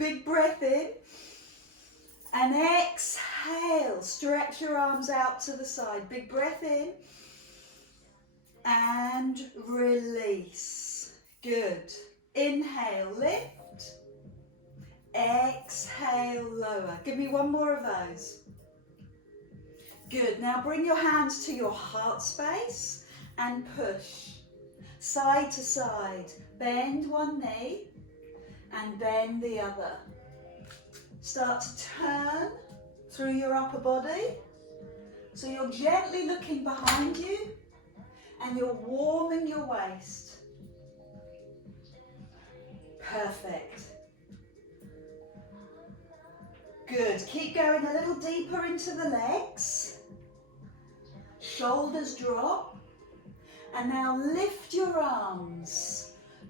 Big breath in. And exhale. Stretch your arms out to the side. Big breath in. And release. Good. Inhale, lift. Exhale, lower. Give me one more of those. Good. Now bring your hands to your heart space and push. Side to side. Bend one knee and bend the other. Start to turn through your upper body. So you're gently looking behind you and you're warming your waist. Perfect. Good. Keep going a little deeper into the legs. Shoulders drop. And now lift your arms.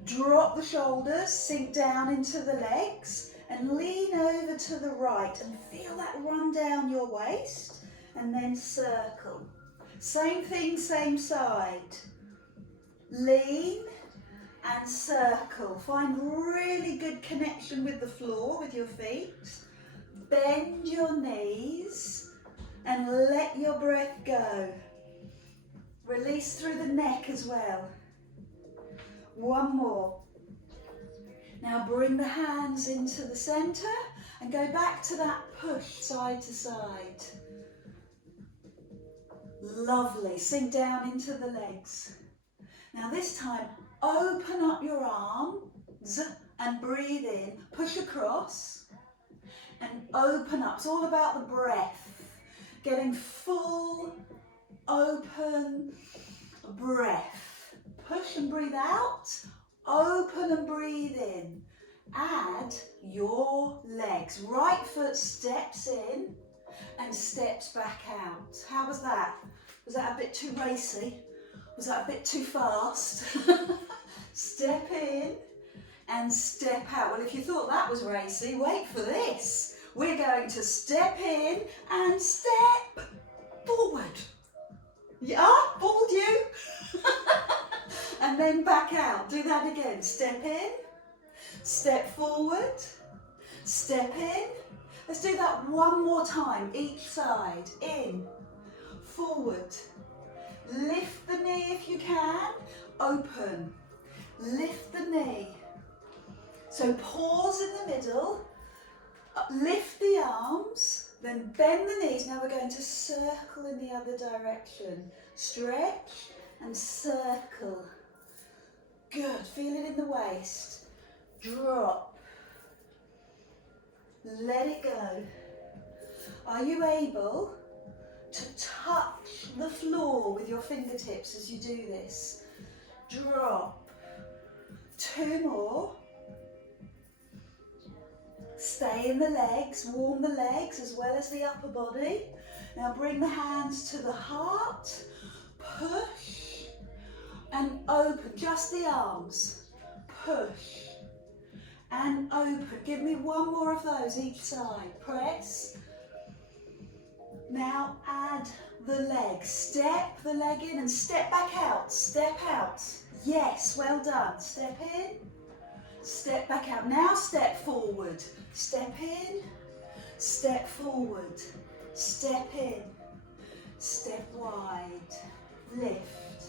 Drop the shoulders, sink down into the legs and lean over to the right and feel that run down your waist and then circle. Same thing, same side. Lean and circle. Find really good connection with the floor with your feet. Bend your knees and let your breath go. Release through the neck as well. One more. Now bring the hands into the center and go back to that push side to side. Lovely. Sink down into the legs. Now this time, open up your arms and breathe in. Push across and open up. It's all about the breath. Getting full, open breath. Push and breathe out. Open and breathe in. Add your legs. Right foot steps in and steps back out. How was that? Was that a bit too racy? Was that a bit too fast? Step in and step out. Well, if you thought that was racy, wait for this. We're going to step in and step forward. Yeah, fooled you. And then back out. Do that again. Step in, step forward, step in. Let's do that one more time, each side. In, forward. Lift the knee if you can. Open. Lift the knee. So pause in the middle. Lift the arms. Then bend the knees. Now we're going to circle in the other direction. Stretch and circle. Good. Feel it in the waist. Drop. Let it go. Are you able to touch the floor with your fingertips as you do this? Drop. Two more. Stay in the legs, warm the legs as well as the upper body. Now bring the hands to the heart, push and open, just the arms, push and open. Give me one more of those each side, press. Now add the leg, step the leg in and step back out, step out. Yes, well done. Step in, step back out. Now step forward. Step in, step forward, step in, step wide, lift,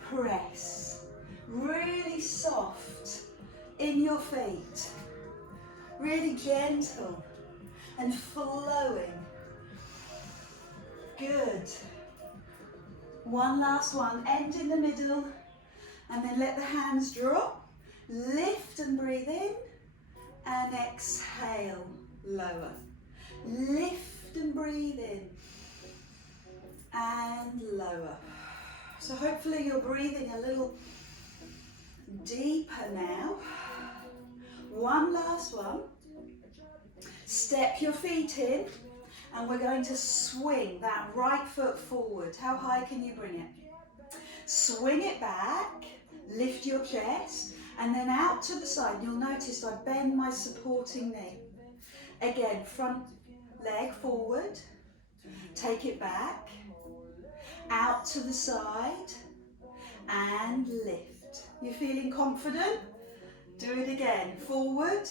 press. Really soft in your feet, really gentle and flowing. Good. One last one, end in the middle and then let the hands drop, lift and breathe in. And exhale, lower. Lift and breathe in. And lower. So hopefully you're breathing a little deeper now. One last one. Step your feet in and we're going to swing that right foot forward. How high can you bring it? Swing it back, lift your chest. And then out to the side. You'll notice I bend my supporting knee. Again, front leg forward. Take it back. Out to the side. And lift. You feeling confident? Do it again. Forward.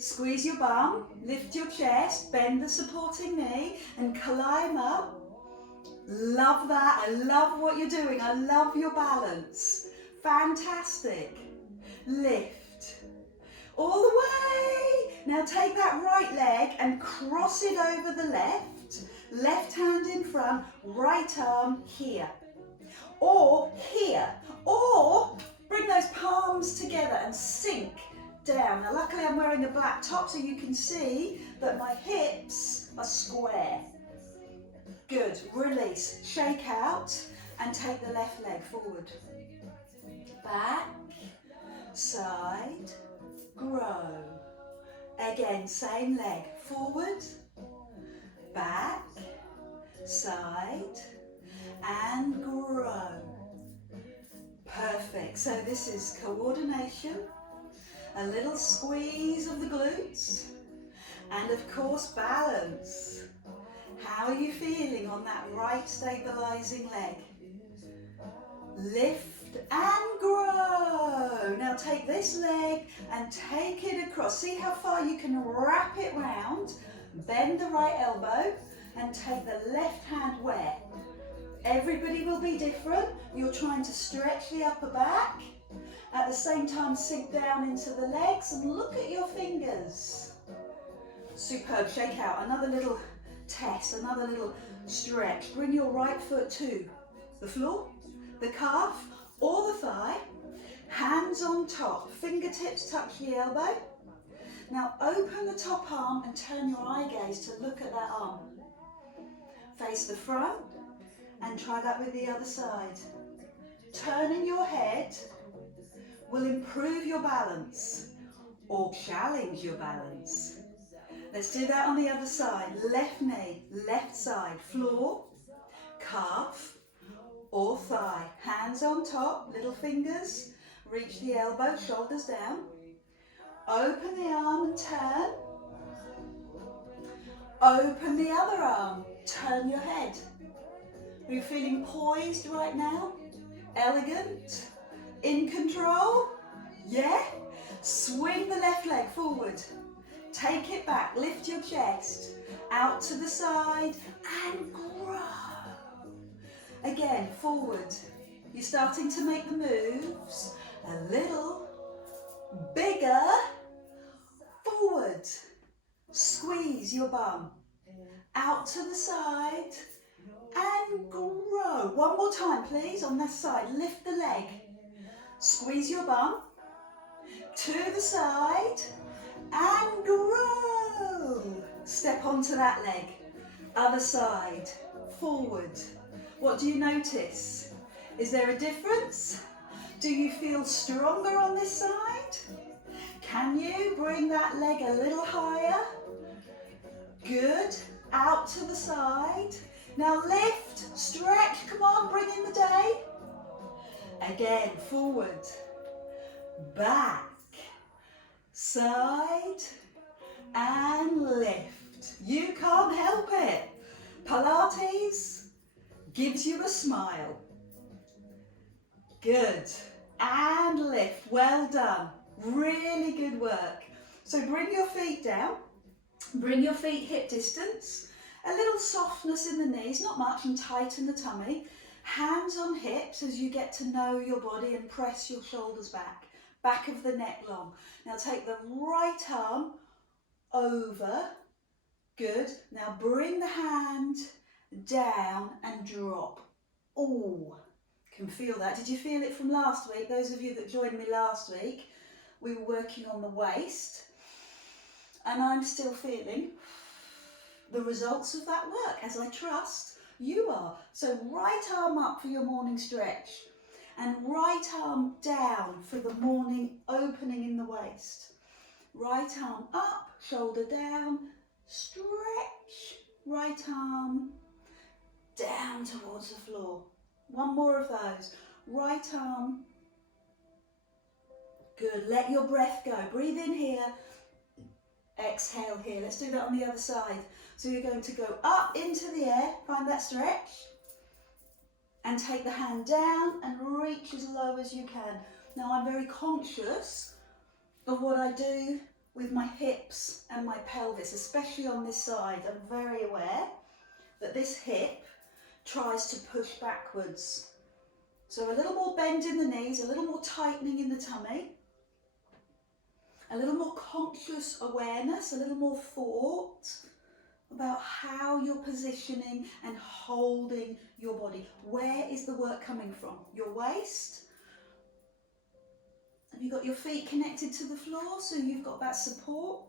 Squeeze your bum, lift your chest, bend the supporting knee and climb up. Love that. I love what you're doing. I love your balance. Fantastic. Lift. All the way. Now take that right leg and cross it over the left. Left hand in front, right arm here. Or here. Or bring those palms together and sink down. Now luckily I'm wearing a black top so you can see that my hips are square. Good, release, shake out and take the left leg forward. Back, side, grow. Again, same leg, forward, back, side and grow. Perfect, so this is coordination, a little squeeze of the glutes and of course balance. How are you feeling on that right stabilizing leg? Lift and grow. Now take this leg and take it across. See how far you can wrap it round. Bend the right elbow and take the left hand where? Everybody will be different. You're trying to stretch the upper back. At the same time, sink down into the legs and look at your fingers. Superb. Shake out. Another little test, another little stretch. Bring your right foot to the floor, the calf or the thigh. Hands on top. Fingertips touch the elbow. Now open the top arm and turn your eye gaze to look at that arm. Face the front and try that with the other side. Turning your head will improve your balance or challenge your balance. Let's do that on the other side. Left knee, left side, floor, calf or thigh. Hands on top, little fingers, reach the elbow, shoulders down. Open the arm and turn. Open the other arm, turn your head. Are you feeling poised right now? Elegant? In control? Yeah? Swing the left leg forward. Take it back, lift your chest, out to the side and grow. Again, forward. You're starting to make the moves a little bigger. Forward. Squeeze your bum. Out to the side and grow. One more time, please, on this side. Lift the leg. Squeeze your bum. To the side. And grow. Step onto that leg. Other side. Forward. What do you notice? Is there a difference? Do you feel stronger on this side? Can you bring that leg a little higher? Good. Out to the side. Now lift, stretch. Come on, bring in the day. Again, forward. Back. Side and lift. You can't help it. Pilates gives you a smile. Good. And lift. Well done. Really good work. So bring your feet down. Bring your feet hip distance. A little softness in the knees, not much, and tighten the tummy. Hands on hips as you get to know your body and press your shoulders back. Back of the neck long. Now take the right arm over. Good. Now bring the hand down and drop. Oh, can feel that. Did you feel it from last week? Those of you that joined me last week, we were working on the waist. And I'm still feeling the results of that work, as I trust you are. So right arm up for your morning stretch. And right arm down for the morning opening in the waist. Right arm up, shoulder down, stretch. Right arm down towards the floor. One more of those. Right arm. Good. Let your breath go. Breathe in here. Exhale here. Let's do that on the other side. So you're going to go up into the air. Find that stretch. And take the hand down and reach as low as you can. Now I'm very conscious of what I do with my hips and my pelvis, especially on this side. I'm very aware that this hip tries to push backwards. So a little more bend in the knees, a little more tightening in the tummy, a little more conscious awareness, a little more thought about how you're positioning and holding your body. Where is the work coming from? Your waist? Have you got your feet connected to the floor so you've got that support?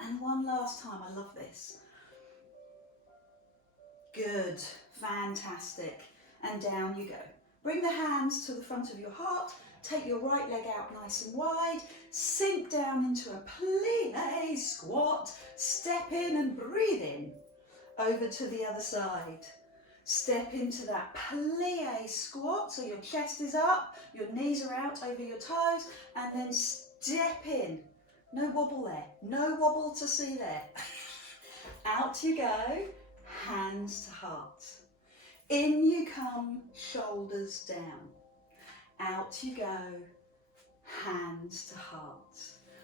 And one last time, I love this. Good, fantastic. And down you go. Bring the hands to the front of your heart. Take your right leg out nice and wide. Sink down into a plie squat. Step in and breathe in. Over to the other side. Step into that plie squat. So your chest is up, your knees are out over your toes. And then step in. No wobble there. No wobble to see there. Out you go. Hands to heart. In you come, shoulders down. Out you go, hands to heart.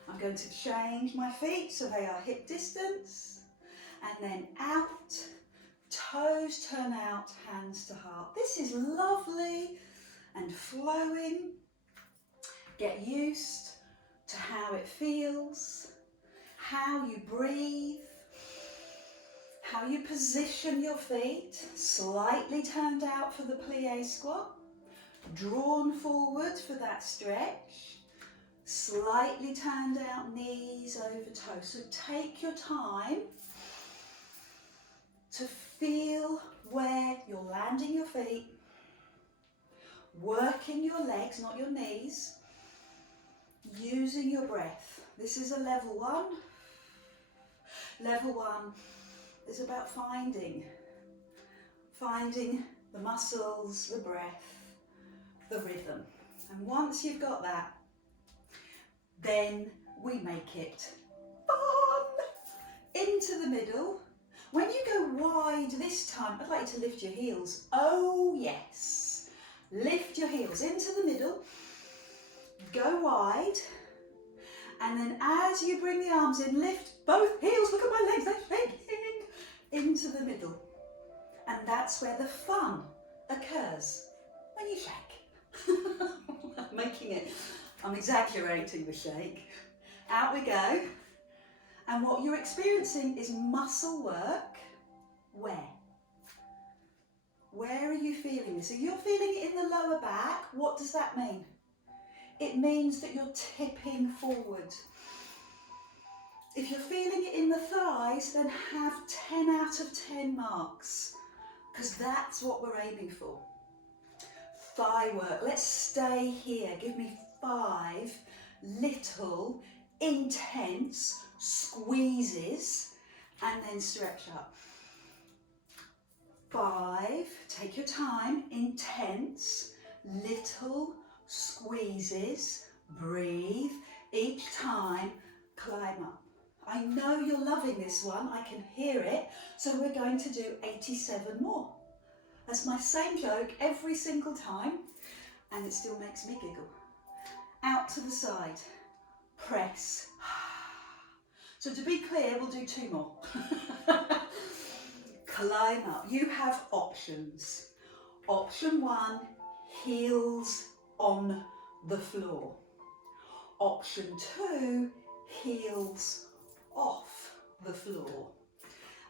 I'm going to change my feet so they are hip distance. And then out, toes turn out, hands to heart. This is lovely and flowing. Get used to how it feels, how you breathe, how you position your feet, slightly turned out for the plie squat, drawn forward for that stretch, slightly turned out knees over toes. So take your time to feel where you're landing your feet, working your legs, not your knees, using your breath. This is a level one. Level one is about finding the muscles, the breath, the rhythm. And once you've got that, then we make it fun. Into the middle. When you go wide this time, I'd like you to lift your heels. Oh yes. Lift your heels into the middle. Go wide. And then as you bring the arms in, lift both heels. Look at my legs, they're shaking. Into the middle. And that's where the fun occurs. When you shake. I'm making it, I'm exaggerating the shake. Out we go. And what you're experiencing is muscle work. Where? Where are you feeling this? If you're feeling it in the lower back, what does that mean? It means that you're tipping forward. If you're feeling it in the thighs, then have 10 out of 10 marks, because that's what we're aiming for. Thigh work. Let's stay here. Give me 5 little, intense squeezes, and then stretch up. 5, take your time, intense, little squeezes, breathe, each time, climb up. I know you're loving this one, I can hear it, so we're going to do 87 more. That's my same joke every single time, and it still makes me giggle. Out to the side, press. So to be clear, we'll do 2 more. Climb up. You have options. Option 1, heels on the floor. Option 2, heels off the floor.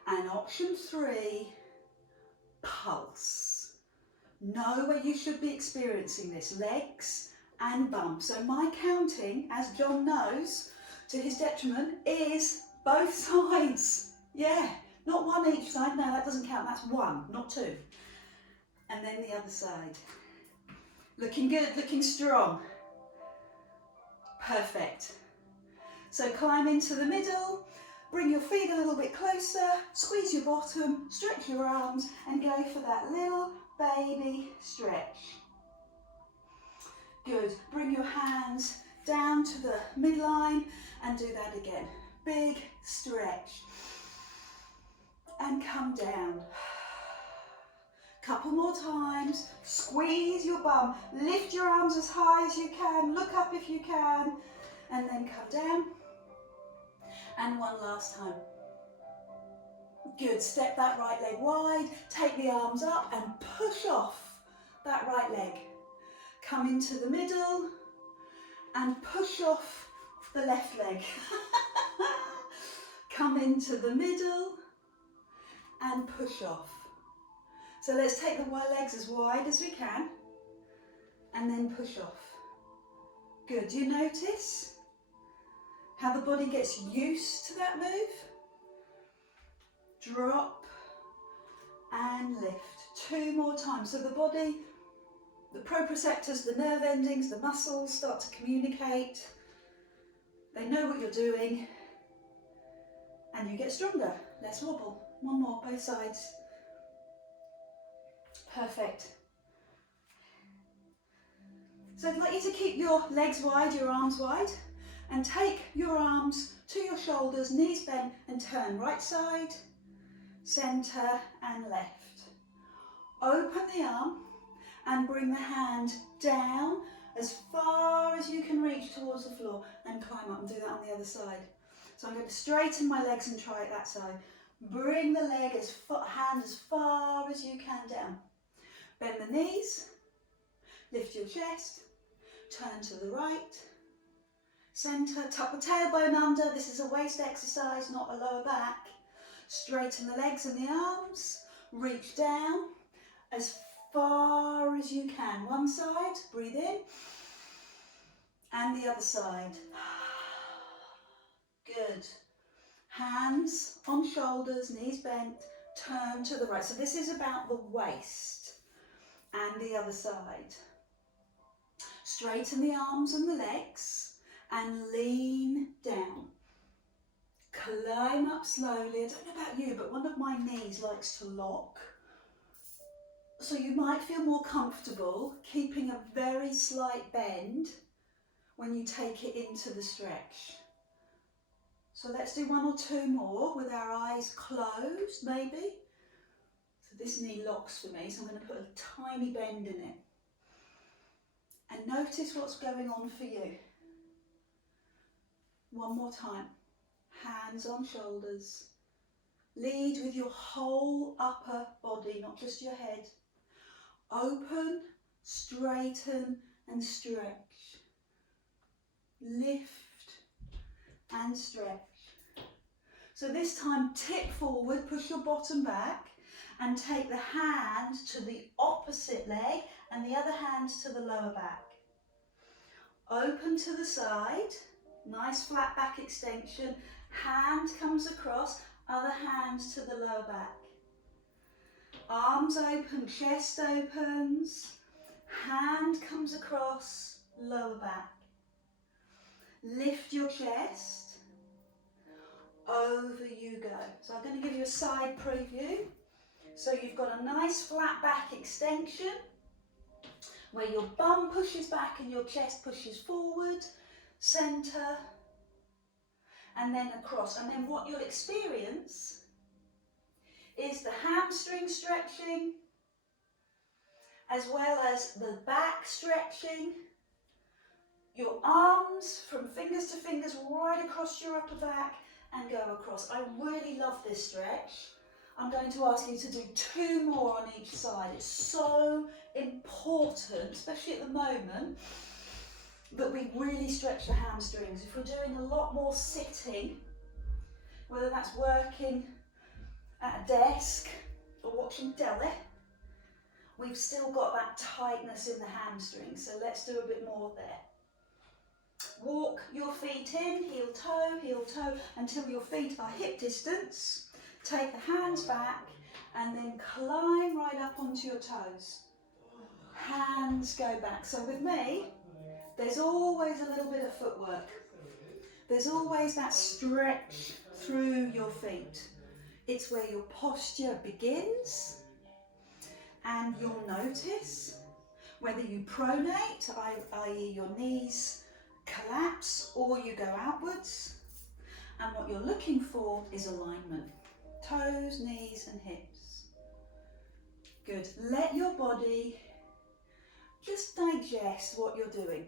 And option 3, pulse. Know where you should be experiencing this, legs and bum. So my counting, as John knows, to his detriment, is both sides. Yeah, not one each side, no, that doesn't count, that's 1, not 2. And then the other side. Looking good, looking strong. Perfect. So climb into the middle, bring your feet a little bit closer, squeeze your bottom, stretch your arms, and go for that little baby stretch. Good. Bring your hands down to the midline and do that again. Big stretch. And come down. Couple more times. Squeeze your bum. Lift your arms as high as you can. Look up if you can. And then come down. And one last time. Good, step that right leg wide, take the arms up and push off that right leg. Come into the middle and push off the left leg. Come into the middle and push off. So let's take the legs as wide as we can and then push off. Good, do you notice how the body gets used to that move? Drop and lift. 2 more times. So the body, the proprioceptors, the nerve endings, the muscles start to communicate. They know what you're doing and you get stronger. Less wobble. 1 more, both sides. Perfect. So I'd like you to keep your legs wide, your arms wide, and take your arms to your shoulders, knees bent, and turn right side, centre and left. Open the arm and bring the hand down as far as you can reach towards the floor and climb up, and do that on the other side. So I'm going to straighten my legs and try it that side. Bring the leg hand as far as you can down. Bend the knees, lift your chest, turn to the right, centre, tuck the tailbone under. This is a waist exercise, not a lower back. Straighten the legs and the arms, reach down as far as you can. One side, breathe in, and the other side. Good. Hands on shoulders, knees bent, turn to the right. So this is about the waist and the other side. Straighten the arms and the legs and lean down. Climb up slowly. I don't know about you, but one of my knees likes to lock. So you might feel more comfortable keeping a very slight bend when you take it into the stretch. So let's do 1 or 2 more with our eyes closed, maybe. So this knee locks for me, so I'm going to put a tiny bend in it. And notice what's going on for you. 1 more time. Hands on shoulders. Lead with your whole upper body, not just your head. Open, straighten and stretch. Lift and stretch. So this time tip forward, push your bottom back and take the hand to the opposite leg and the other hand to the lower back. Open to the side, nice flat back extension, hand comes across, other hand to the lower back. Arms open, chest opens, hand comes across, lower back. Lift your chest, over you go. So I'm going to give you a side preview. So you've got a nice flat back extension where your bum pushes back and your chest pushes forward, centre, and then across. And then what you'll experience is the hamstring stretching, as well as the back stretching, your arms from fingers to fingers right across your upper back and go across. I really love this stretch. I'm going to ask you to do 2 more on each side. It's so important, especially at the moment, that we really stretch the hamstrings. If we're doing a lot more sitting, whether that's working at a desk or watching telly, we've still got that tightness in the hamstrings. So let's do a bit more there. Walk your feet in, heel toe, until your feet are hip distance. Take the hands back and then climb right up onto your toes. Hands go back. So with me, there's always a little bit of footwork. There's always that stretch through your feet. It's where your posture begins, and you'll notice whether you pronate, i.e. your knees collapse, or you go outwards, and what you're looking for is alignment. Toes, knees and hips. Good. Let your body just digest what you're doing.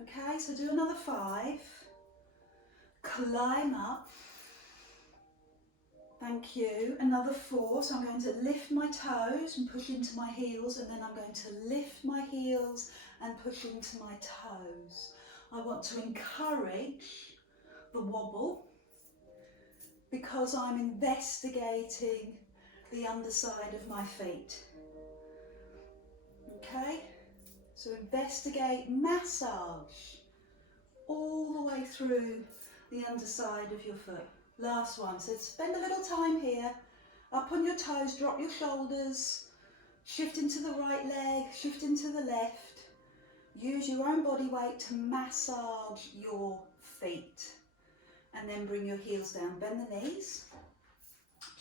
Okay, so do another 5. climb up. Thank you. Another 4. So I'm going to lift my toes and push into my heels, and then I'm going to lift my heels and push into my toes. I want to encourage the wobble because I'm investigating the underside of my feet. Okay? So investigate, massage all the way through the underside of your foot. Last one. So spend a little time here. Up on your toes, drop your shoulders, shift into the right leg, shift into the left. Use your own body weight to massage your feet. And then bring your heels down. Bend the knees,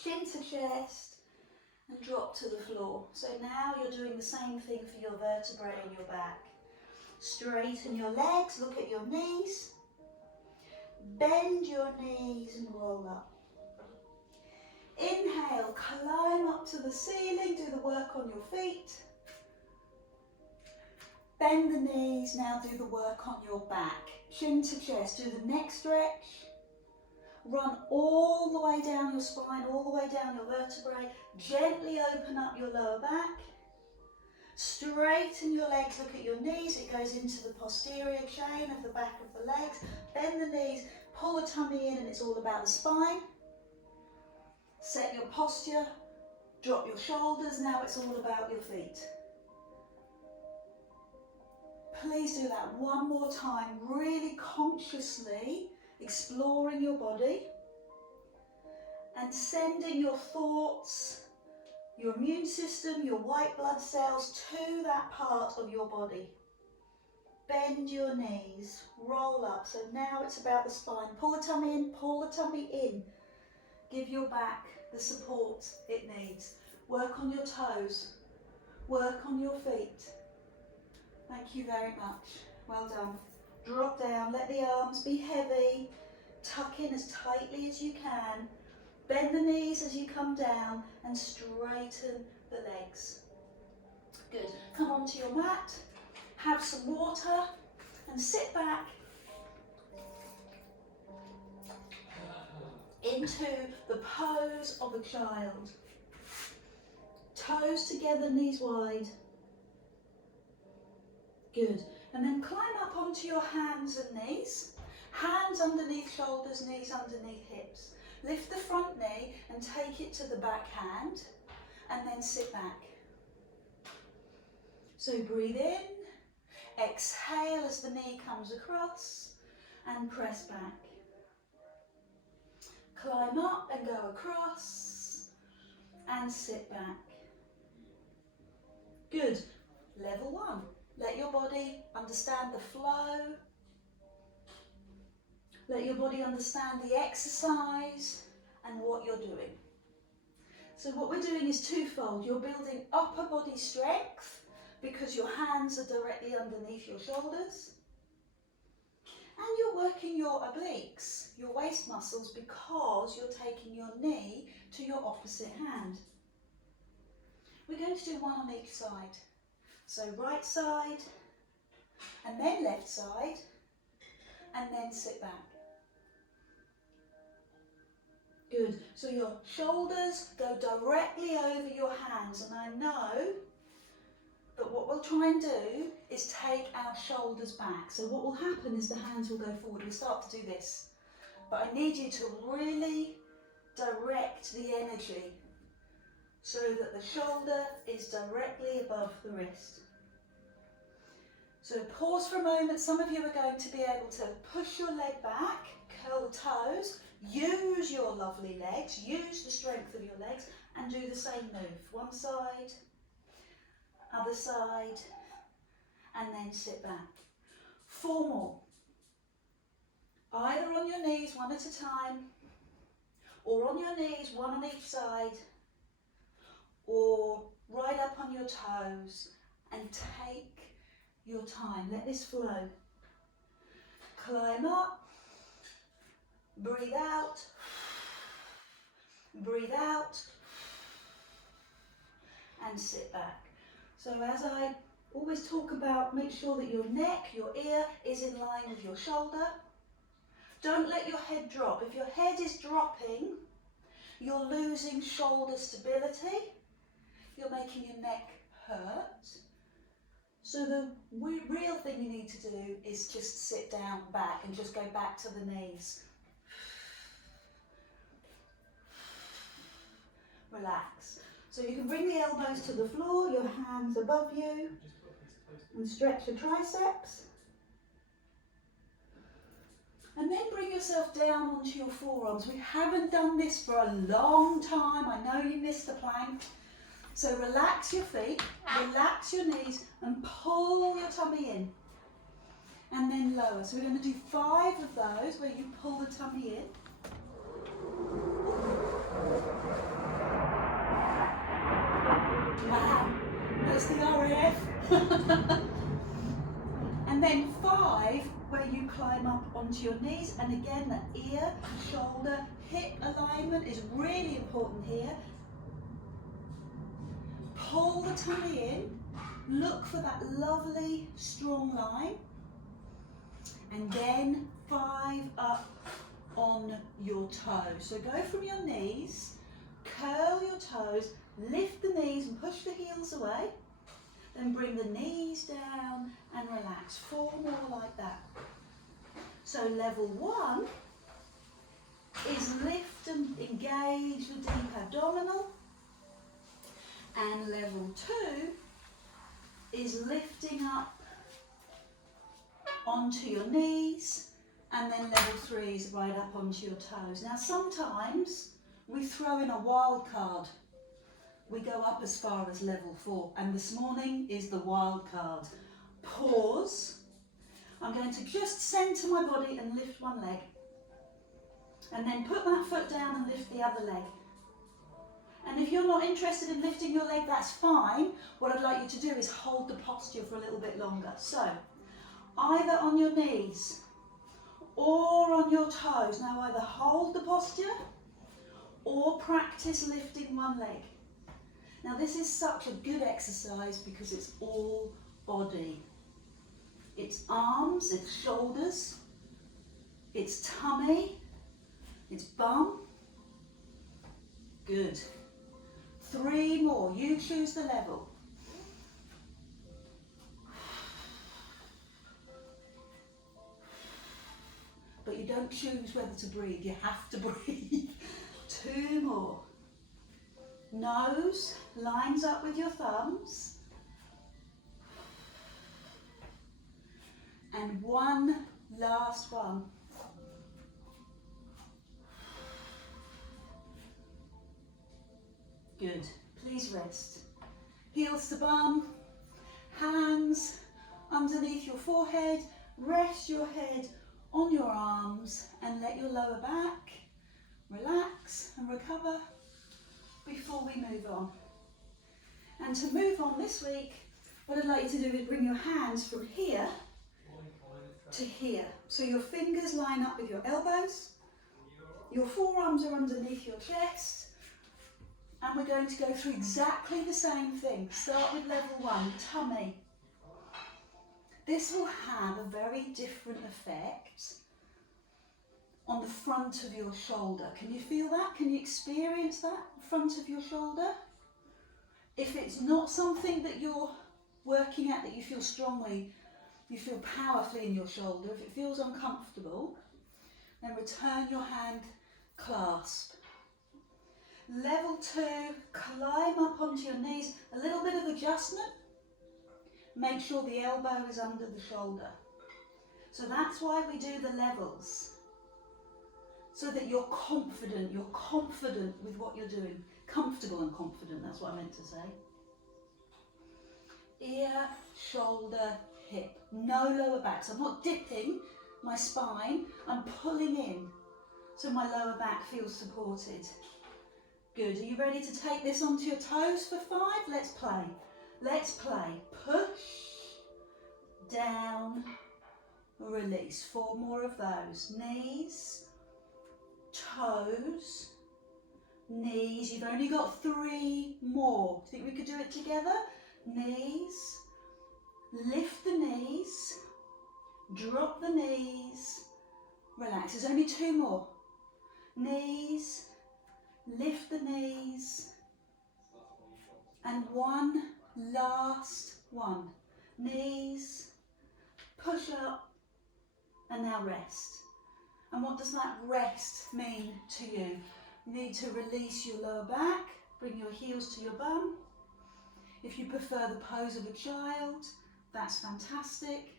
chin to chest, and drop to the floor. So now you're doing the same thing for your vertebrae in your back. Straighten your legs, look at your knees. Bend your knees and roll up. Inhale, climb up to the ceiling, do the work on your feet. Bend the knees, now do the work on your back. Chin to chest, do the neck stretch. Run all the way down your spine, all the way down your vertebrae. Gently open up your lower back. Straighten your legs, look at your knees. It goes into the posterior chain of the back of the legs. Bend the knees, pull the tummy in, and it's all about the spine. Set your posture, drop your shoulders. Now it's all about your feet. Please do that one more time, really consciously exploring your body and sending your thoughts, your immune system, your white blood cells to that part of your body. Bend your knees, roll up. So now it's about the spine. Pull the tummy in, pull the tummy in. Give your back the support it needs. Work on your toes, work on your feet. Thank you very much. Well done. Drop down, let the arms be heavy. Tuck in as tightly as you can. Bend the knees as you come down and straighten the legs. Good. Come onto your mat, have some water and sit back into the pose of a child. Toes together, knees wide. Good. And then climb up onto your hands and knees. Hands underneath shoulders, knees underneath hips. Lift the front knee and take it to the back hand and then sit back. So breathe in, exhale as the knee comes across and press back. Climb up and go across and sit back. Good. Level 1. Let your body understand the flow. Let your body understand the exercise and what you're doing. So what we're doing is twofold. You're building upper body strength because your hands are directly underneath your shoulders. And you're working your obliques, your waist muscles, because you're taking your knee to your opposite hand. We're going to do one on each side. So right side, and then left side, and then sit back. Good. So your shoulders go directly over your hands, and I know that what we'll try and do is take our shoulders back. So what will happen is the hands will go forward. We'll start to do this. But I need you to really direct the energy so that the shoulder is directly above the wrist. So pause for a moment. Some of you are going to be able to push your leg back, curl the toes, use your lovely legs, use the strength of your legs, and do the same move. One side, other side, and then sit back. 4 more. Either on your knees, one at a time, or on your knees, one on each side, or right up on your toes, and take your time. Let this flow. Climb up, breathe out, and sit back. So as I always talk about, make sure that your neck, your ear is in line with your shoulder. Don't let your head drop. If your head is dropping, you're losing shoulder stability. You're making your neck hurt. So the real thing you need to do is just sit down back and just go back to the knees. Relax. So you can bring the elbows to the floor, your hands above you, and stretch your triceps. And then bring yourself down onto your forearms. We haven't done this for a long time. I know you missed the plank. So relax your feet, relax your knees, and pull your tummy in. And then lower. So we're going to do 5 of those where you pull the tummy in. Wow, that's the RAF. And then 5 where you climb up onto your knees, and again the ear, shoulder, hip alignment is really important here. Pull the tummy in, look for that lovely strong line, and then 5 up on your toes. So go from your knees, curl your toes, lift the knees and push the heels away. Then bring the knees down and relax. 4 more like that. So level 1 is lift and engage the deep abdominal. And level 2 is lifting up onto your knees. And then level 3 is right up onto your toes. Now sometimes we throw in a wild card. We go up as far as level 4, and this morning is the wild card. Pause. I'm going to just centre my body and lift one leg. And then put that foot down and lift the other leg. And if you're not interested in lifting your leg, that's fine. What I'd like you to do is hold the posture for a little bit longer. So, either on your knees or on your toes. Now either hold the posture or practice lifting one leg. Now this is such a good exercise because it's all body. It's arms, it's shoulders, it's tummy, it's bum. Good. 3 more, you choose the level. But you don't choose whether to breathe, you have to breathe. 2 more. Nose lines up with your thumbs. And 1 last one. Good. Please rest. Heels to bum, hands underneath your forehead. Rest your head on your arms and let your lower back relax and recover before we move on. And to move on this week, what I'd like you to do is bring your hands from here to here. So your fingers line up with your elbows, your forearms are underneath your chest, and we're going to go through exactly the same thing. Start with level 1, tummy. This will have a very different effect on the front of your shoulder. Can you feel that? Can you experience that, front of your shoulder? If it's not something that you're working at, that you feel strongly, you feel powerfully in your shoulder, if it feels uncomfortable, then return your hand clasp. Level 2, climb up onto your knees, a little bit of adjustment. Make sure the elbow is under the shoulder. So that's why we do the levels. So that you're confident with what you're doing. Comfortable and confident, that's what I meant to say. Ear, shoulder, hip. No lower back. So I'm not dipping my spine, I'm pulling in. So my lower back feels supported. Good, are you ready to take this onto your toes for 5? Let's play. Let's play. Push, down, release. 4 more of those. Knees, toes, knees. You've only got 3 more. Think we could do it together? Knees, lift the knees, drop the knees, Relax. There's only 2 more. Knees, lift the knees, and one last one. Knees, push up, and now rest. And what does that rest mean to you? You need to release your lower back, bring your heels to your bum. If you prefer the pose of a child, that's fantastic.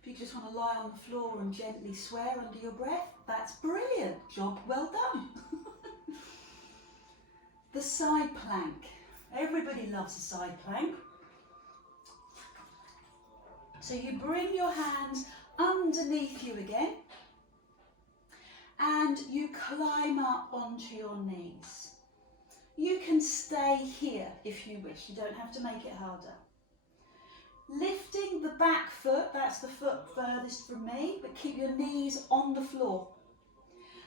If you just want to lie on the floor and gently swear under your breath, that's brilliant. Job well done. The side plank. Everybody loves a side plank. So you bring your hands underneath you again and you climb up onto your knees. You can stay here if you wish. You don't have to make it harder. Lifting the back foot, that's the foot furthest from me, but keep your knees on the floor.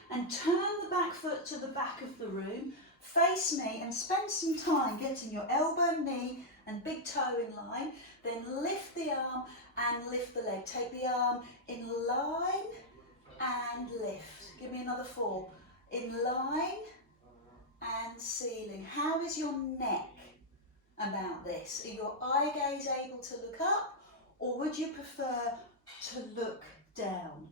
And turn the back foot to the back of the room, face me and spend some time getting your elbow, knee and big toe in line. Then lift the arm and lift the leg. Take the arm in line and lift. Give me another 4. In line and ceiling. How is your neck about this? Are your eye gaze able to look up, or would you prefer to look down?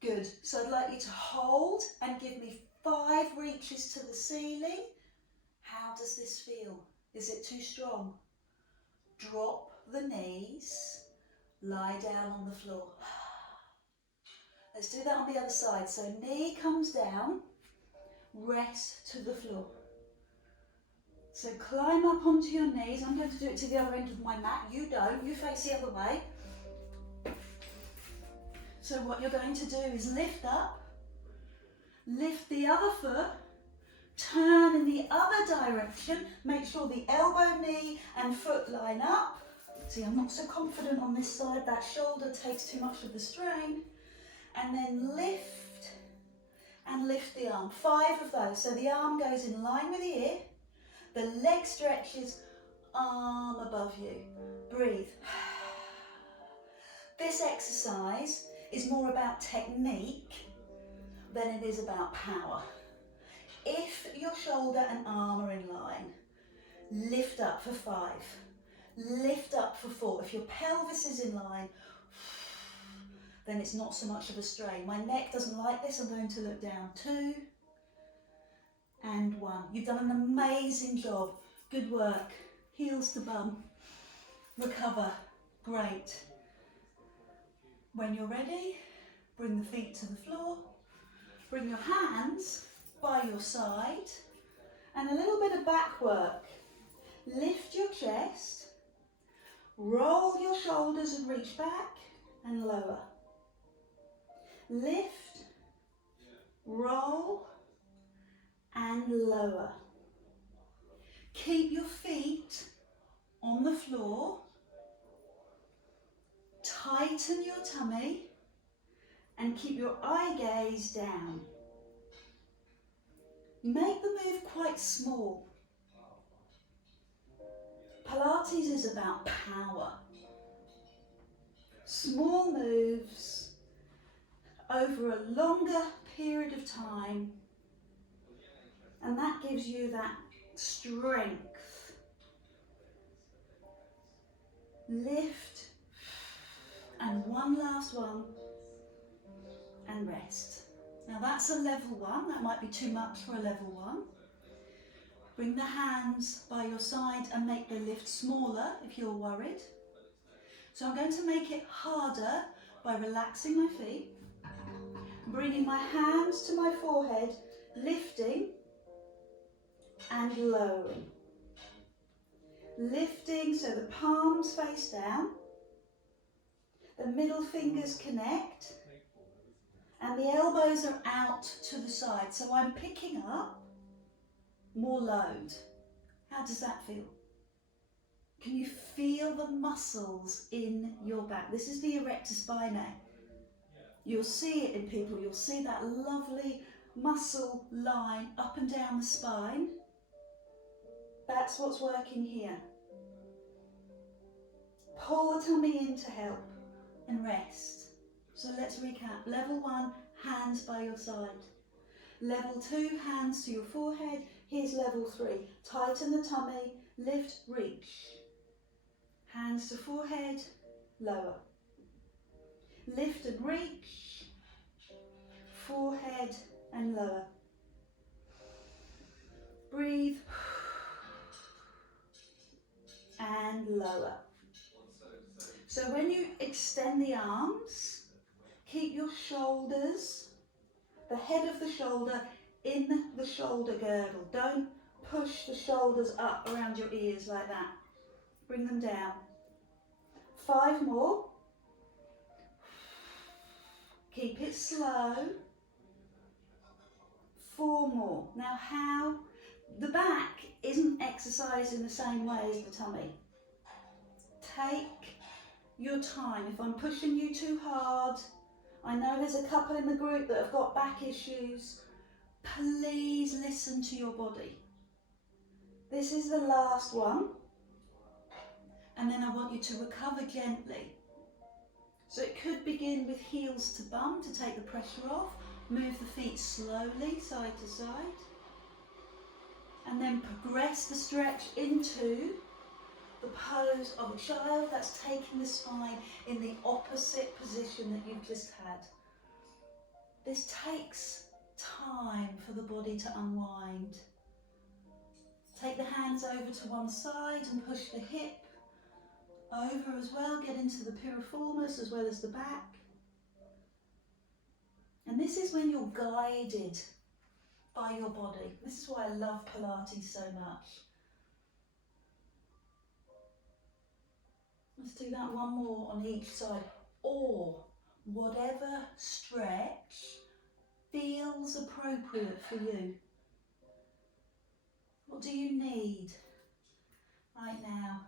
Good. So I'd like you to hold and give me 5 reaches to the ceiling. How does this feel? Is it too strong? Drop the knees, lie down on the floor. Let's do that on the other side. So knee comes down, rest to the floor. So climb up onto your knees. I'm going to do it to the other end of my mat. You don't, you face the other way. So what you're going to do is lift up, lift the other foot, turn in the other direction, make sure the elbow, knee and foot line up. See, I'm not so confident on this side, that shoulder takes too much of the strain. And then lift and lift the arm, 5 of those. So the arm goes in line with the ear, the leg stretches, arm above you. Breathe. This exercise is more about technique than it is about power. If your shoulder and arm are in line, lift up for 5, lift up for 4. If your pelvis is in line, then it's not so much of a strain. My neck doesn't like this, I'm going to look down. 2 and 1. You've done an amazing job. Good work. Heels to bum. Recover. Great. When you're ready, bring the feet to the floor. Bring your hands by your side and a little bit of back work. Lift your chest, roll your shoulders and reach back and lower. Lift, roll and lower. Keep your feet on the floor, tighten your tummy and keep your eye gaze down. Make the move quite small. Pilates is about power. Small moves over a longer period of time, and that gives you that strength. Lift, and one last one, and rest. Now that's a level 1, that might be too much for a level 1. Bring the hands by your side and make the lift smaller if you're worried. So I'm going to make it harder by relaxing my feet, bringing my hands to my forehead, lifting and lowering. Lifting so the palms face down, the middle fingers connect, and the elbows are out to the side. So I'm picking up more load. How does that feel? Can you feel the muscles in your back? This is the erector spinae. You'll see it in people. You'll see that lovely muscle line up and down the spine. That's what's working here. Pull the tummy in to help and rest. So let's recap. Level 1, hands by your side. Level 2, hands to your forehead. Here's level 3. Tighten the tummy, lift, reach. Hands to forehead, lower. Lift and reach. Forehead and lower. Breathe. And lower. So when you extend the arms, keep your shoulders, the head of the shoulder in the shoulder girdle. Don't push the shoulders up around your ears like that. Bring them down. 5 more. Keep it slow. 4 more. Now how? The back isn't exercised in the same way as the tummy. Take your time. If I'm pushing you too hard, I know there's a couple in the group that have got back issues. Please listen to your body. This is the last one. And then I want you to recover gently. So it could begin with heels to bum to take the pressure off. Move the feet slowly side to side. And then progress the stretch into the pose of a child that's taking the spine in the opposite position that you've just had. This takes time for the body to unwind. Take the hands over to one side and push the hip over as well. Get into the piriformis as well as the back. And this is when you're guided by your body. This is why I love Pilates so much. Let's do that one more on each side. Or whatever stretch feels appropriate for you. What do you need right now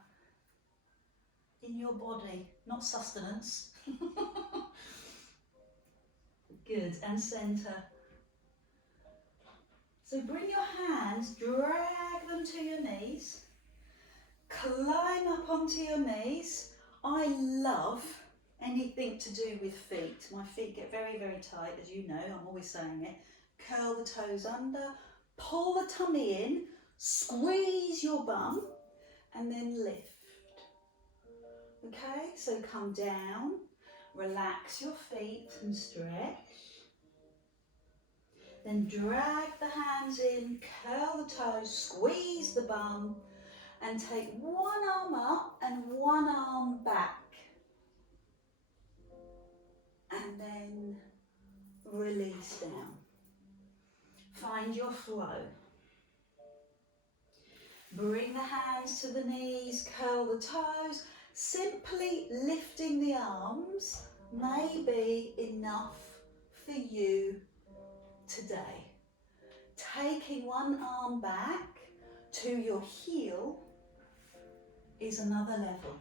in your body? Not sustenance. Good, and centre. So bring your hands, drag them to your knees, climb up onto your knees. I love anything to do with feet. My feet get very, very tight, as you know, I'm always saying it. Curl the toes under, pull the tummy in, squeeze your bum, and then lift. Okay, so come down, relax your feet and stretch. Then drag the hands in, curl the toes, squeeze the bum, and take one arm up and one arm back. And then release down. Find your flow. Bring the hands to the knees, curl the toes. Simply lifting the arms may be enough for you today. Taking one arm back to your heel is another level.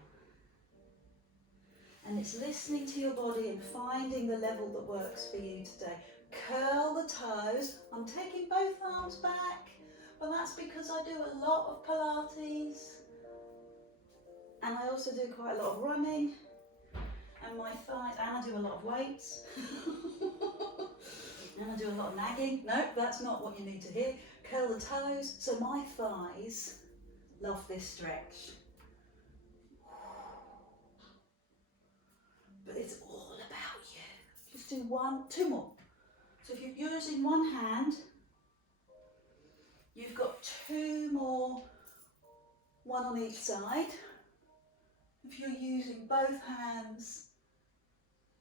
And it's listening to your body and finding the level that works for you today. Curl the toes. I'm taking both arms back, but that's because I do a lot of Pilates. And I also do quite a lot of running. And my thighs, and I do a lot of weights. And I do a lot of nagging. No, that's not what you need to hear. Curl the toes. So my thighs love this stretch. But it's all about you. Just do 2 more. So if you're using one hand, you've got 2 more, one on each side. If you're using both hands,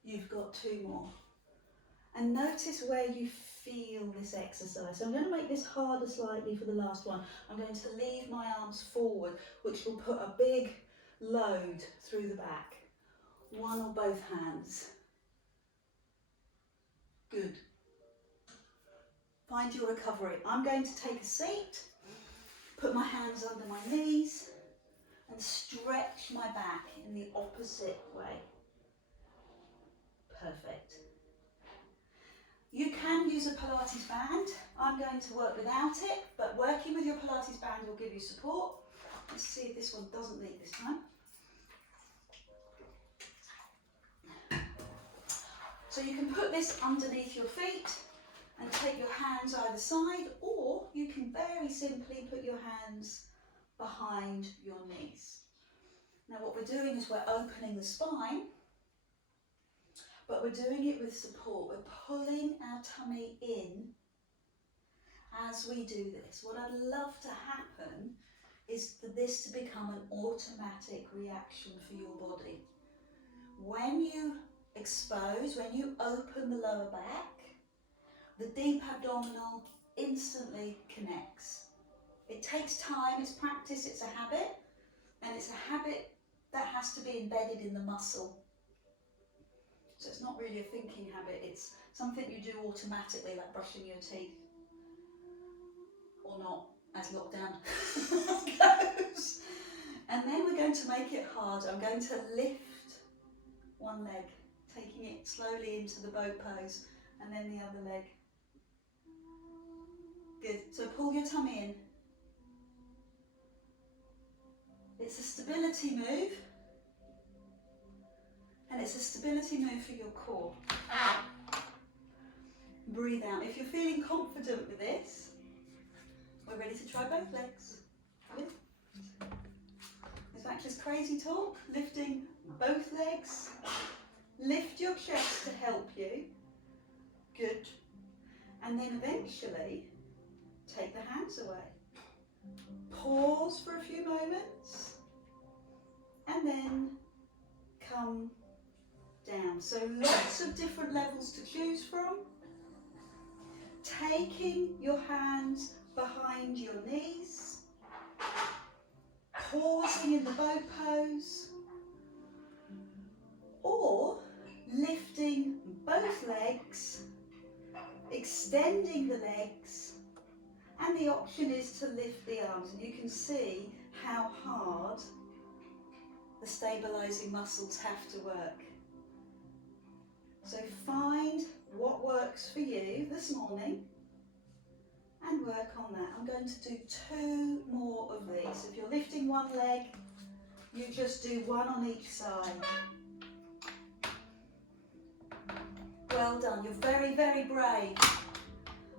you've got 2 more. And notice where you feel this exercise. So I'm going to make this harder slightly for the last one. I'm going to leave my arms forward, which will put a big load through the back. One or both hands. Good. Find your recovery. I'm going to take a seat, put my hands under my knees, and stretch my back in the opposite way. Perfect. You can use a Pilates band. I'm going to work without it, but working with your Pilates band will give you support. Let's see if this one doesn't leak this time. So you can put this underneath your feet and take your hands either side, or you can very simply put your hands behind your knees. Now what we're doing is we're opening the spine, but we're doing it with support. We're pulling our tummy in as we do this. What I'd love to happen is for this to become an automatic reaction for your body. When you expose, when you open the lower back, the deep abdominal instantly connects. It takes time, it's practice, it's a habit, and it's a habit that has to be embedded in the muscle. So it's not really a thinking habit, it's something you do automatically, like brushing your teeth. Or not, as lockdown goes. And then we're going to make it harder. I'm going to lift one leg, taking it slowly into the boat pose, and then the other leg. Good, so pull your tummy in. It's a stability move, and it's a stability move for your core. Breathe out. If you're feeling confident with this, we're ready to try both legs. Good. Is that just crazy talk? Lifting both legs. Lift your chest to help you. Good. And then eventually, take the hands away. Pause for a few moments. And then come down. So lots of different levels to choose from. Taking your hands behind your knees. Pausing in the boat pose. Or lifting both legs, extending the legs, and the option is to lift the arms. And you can see how hard the stabilising muscles have to work. So find what works for you this morning and work on that. I'm going to do 2 more of these. If you're lifting one leg, you just do 1 on each side. Well done, you're very, very brave.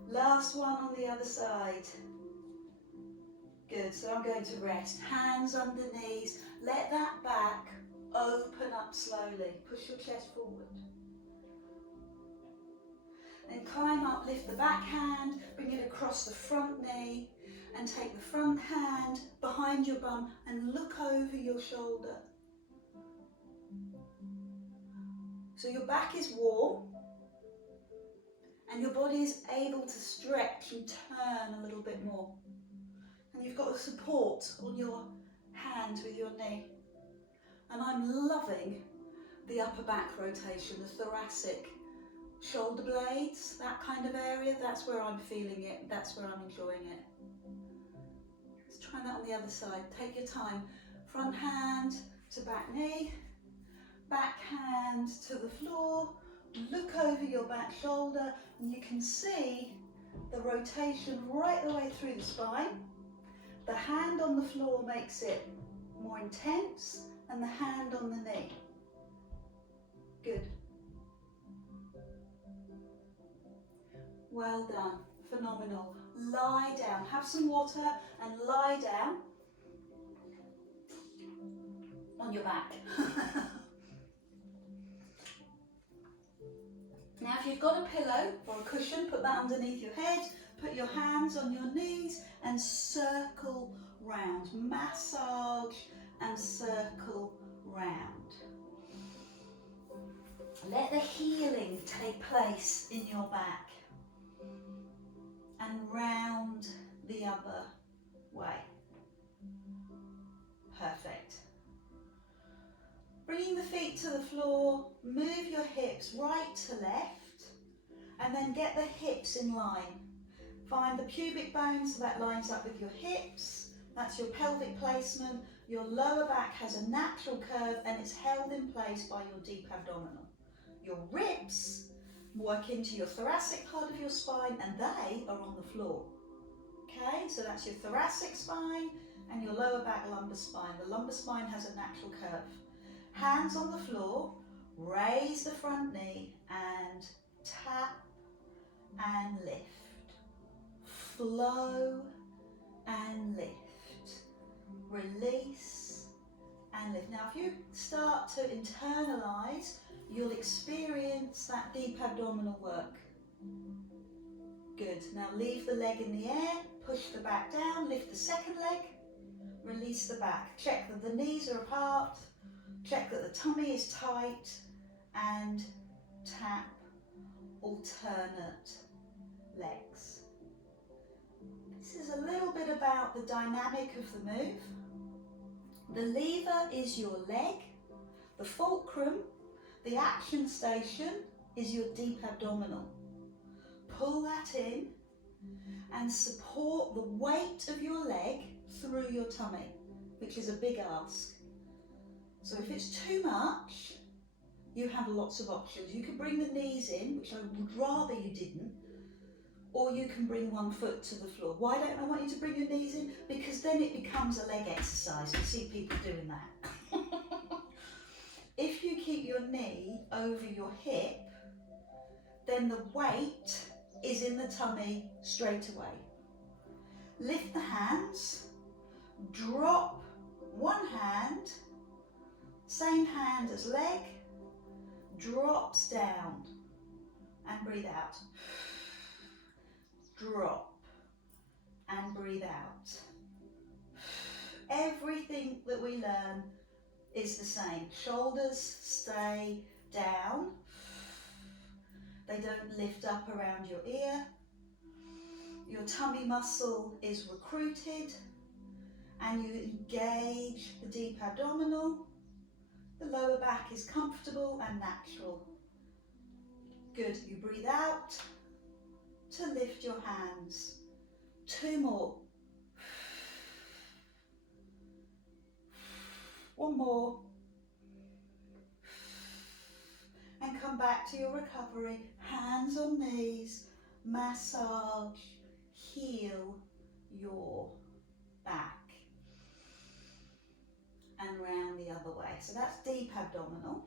Last one on the other side. Good, so I'm going to rest. Hands under knees. Let that back open up slowly. Push your chest forward. Then climb up, lift the back hand, bring it across the front knee, and take the front hand behind your bum and look over your shoulder. So your back is warm, and your body is able to stretch and turn a little bit more. And you've got the support on your hand with your knee. And I'm loving the upper back rotation, the thoracic, shoulder blades, that kind of area. That's where I'm feeling it, that's where I'm enjoying it. Let's try that on the other side. Take your time. Front hand to back knee, back hand to the floor. Look over your back shoulder, and you can see the rotation right the way through the spine. The hand on the floor makes it more intense, and the hand on the knee. Good. Well done. Phenomenal. Lie down. Have some water and lie down on your back. Now if you've got a pillow or a cushion, put that underneath your head, put your hands on your knees and circle round. Massage and circle round. Let the healing take place in your back and round the other way. Perfect. Bringing the feet to the floor, move your hips right to left, and then get the hips in line. Find the pubic bone so that lines up with your hips. That's your pelvic placement. Your lower back has a natural curve and it's held in place by your deep abdominal. Your ribs work into your thoracic part of your spine and they are on the floor. Okay, so that's your thoracic spine and your lower back lumbar spine. The lumbar spine has a natural curve. Hands on the floor, Raise the front knee and tap and lift. Flow and lift. Release and lift. Now, if you start to internalize, you'll experience that deep abdominal work. Good. Now leave the leg in the air, push the back down, lift the second leg, release the back. Check that the knees are apart, check that the tummy is tight, and tap alternate legs. This is a little bit about the dynamic of the move. The lever is your leg, the fulcrum, the action station is your deep abdominal. Pull that in and support the weight of your leg through your tummy, which is a big ask. So if it's too much, you have lots of options. You can bring the knees in, which I would rather you didn't, or you can bring one foot to the floor. Why don't I want you to bring your knees in? Because then it becomes a leg exercise. You see people doing that. If you keep your knee over your hip, then the weight is in the tummy straight away. Lift the hands, drop one hand, same hand as leg, drops down, and breathe out. Drop and breathe out. Everything that we learn is the same. Shoulders stay down. They don't lift up around your ear. Your tummy muscle is recruited and you engage the deep abdominal. The lower back is comfortable and natural. Good. You breathe out to lift your hands. 2 more. 1 more. And come back to your recovery. Hands on knees, massage, heal your back. And round the other way. So that's deep abdominal.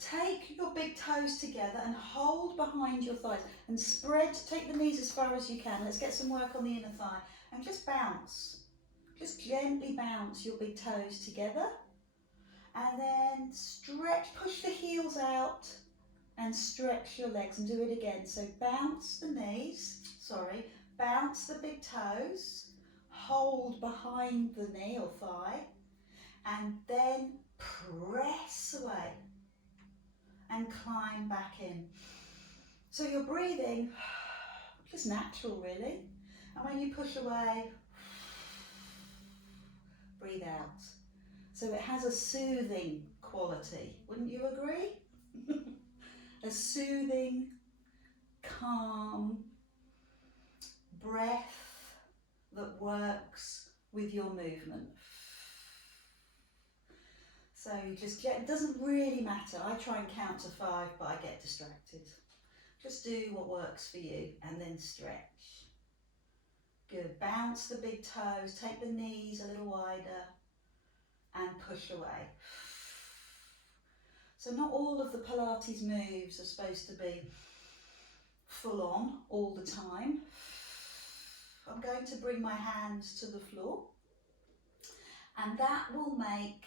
Take your big toes together and hold behind your thighs and spread, take the knees as far as you can. Let's get some work on the inner thigh and just bounce. Just gently bounce your big toes together. And then stretch, push the heels out and stretch your legs and do it again. So bounce the knees, bounce the big toes, hold behind the knee or thigh, and then press away and climb back in. So you're breathing just natural really. And when you push away, breathe out. So it has a soothing quality, wouldn't you agree? A soothing, calm breath that works with your movement. So you just get, it doesn't really matter. I try and count to 5, but I get distracted. Just do what works for you and then stretch. Good. Bounce the big toes, take the knees a little wider and push away. So not all of the Pilates moves are supposed to be full on all the time. I'm going to bring my hands to the floor and that will make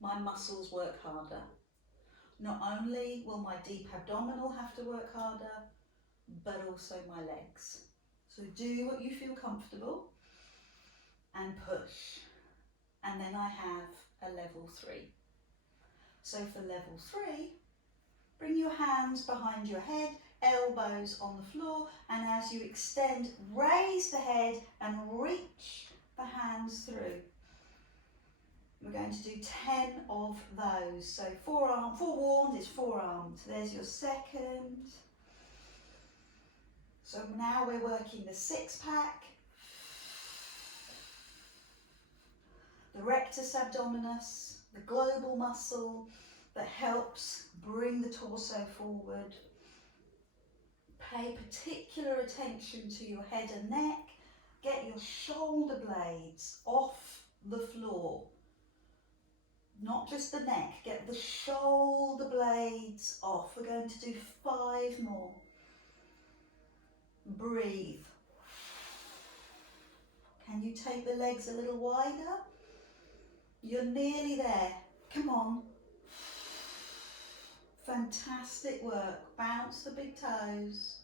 my muscles work harder. Not only will my deep abdominal have to work harder, but also my legs. So do what you feel comfortable and push. And then I have a level 3. So for level 3, bring your hands behind your head, elbows on the floor, and as you extend, raise the head and reach the hands through. We're going to do 10 of those. So forewarned is forearmed. There's your second. So now we're working the 6-pack, the rectus abdominis, the global muscle that helps bring the torso forward. Pay particular attention to your head and neck. Get your shoulder blades off the floor. not just the neck. Get the shoulder blades off. We're going to do 5 more. Breathe. Can you take the legs a little wider? You're nearly there. Come on. Fantastic work. Bounce the big toes.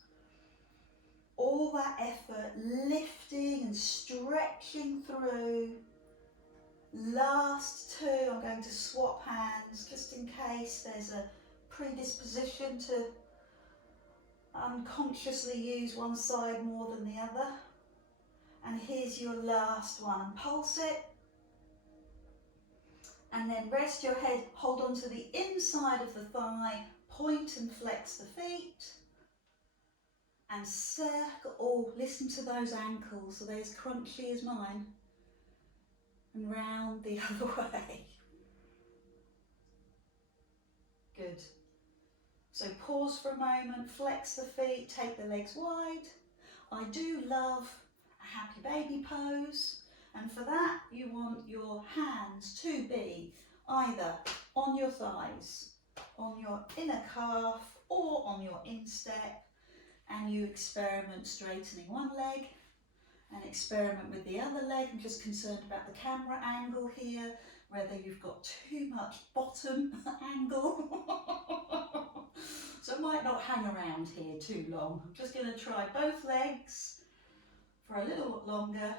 All that effort, lifting and stretching through. Last 2, I'm going to swap hands just in case there's a predisposition to unconsciously use one side more than the other. And here's your last one. Pulse it. And then rest your head, hold on to the inside of the thigh, point and flex the feet. And circle, oh, listen to those ankles, are they as crunchy as mine? And round the other way. Good. So pause for a moment, flex the feet, take the legs wide. I do love a happy baby pose, and for that you want your hands to be either on your thighs, on your inner calf, or on your instep, and you experiment straightening one leg and experiment with the other leg. I'm just concerned about the camera angle here, whether you've got too much bottom angle. So I might not hang around here too long. I'm just going to try both legs for a little longer,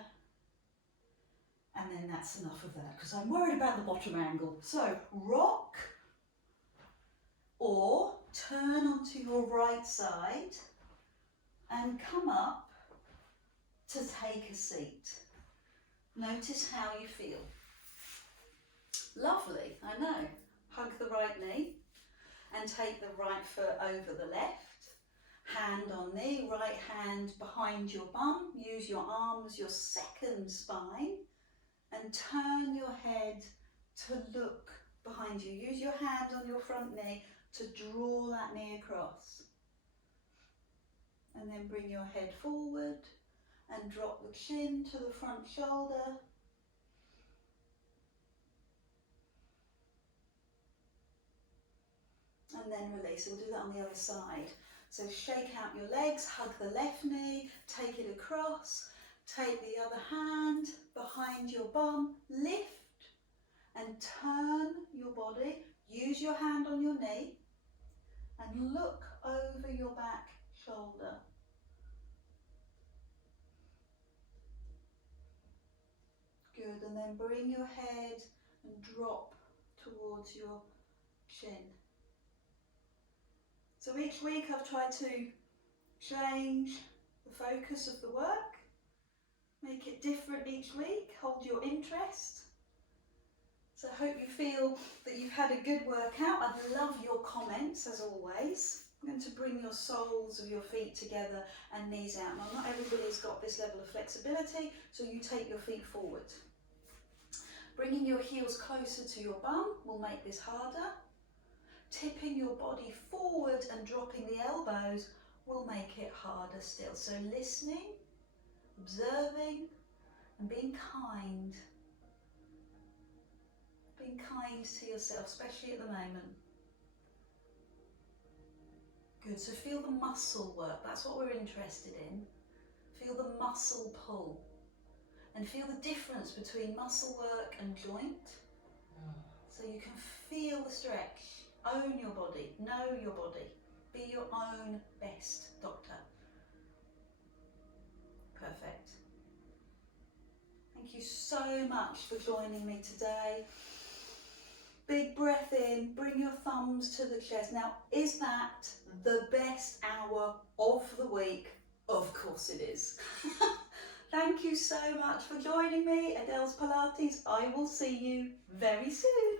and then that's enough of that because I'm worried about the bottom angle. So rock or turn onto your right side and come up to take a seat. Notice how you feel. Lovely, I know. Hug the right knee and take the right foot over the left. Hand on knee, right hand behind your bum. Use your arms, your second spine, and turn your head to look behind you. Use your hand on your front knee to draw that knee across. And then bring your head forward and drop the chin to the front shoulder. And then release. So we'll do that on the other side. So shake out your legs, hug the left knee, take it across, take the other hand behind your bum, lift and turn your body. Use your hand on your knee and look over your back shoulder. Good, and then bring your head and drop towards your chin. So each week I've tried to change the focus of the work, make it different each week, hold your interest. So I hope you feel that you've had a good workout. I'd love your comments as always. I'm going to bring your soles of your feet together and knees out. Now not everybody's got this level of flexibility, so you take your feet forward. Bringing your heels closer to your bum will make this harder. Tipping your body forward and dropping the elbows will make it harder still. So listening, observing, and being kind. Being kind to yourself, especially at the moment. Good, so feel the muscle work, that's what we're interested in. Feel the muscle pull. And feel the difference between muscle work and joint. So you can feel the stretch. Own your body, know your body, be your own best doctor. Perfect. Thank you so much for joining me today. Big breath in, bring your thumbs to the chest. Now, is that the best hour of the week? Of course it is. Thank you so much for joining me, Adele's Pilates. I will see you very soon.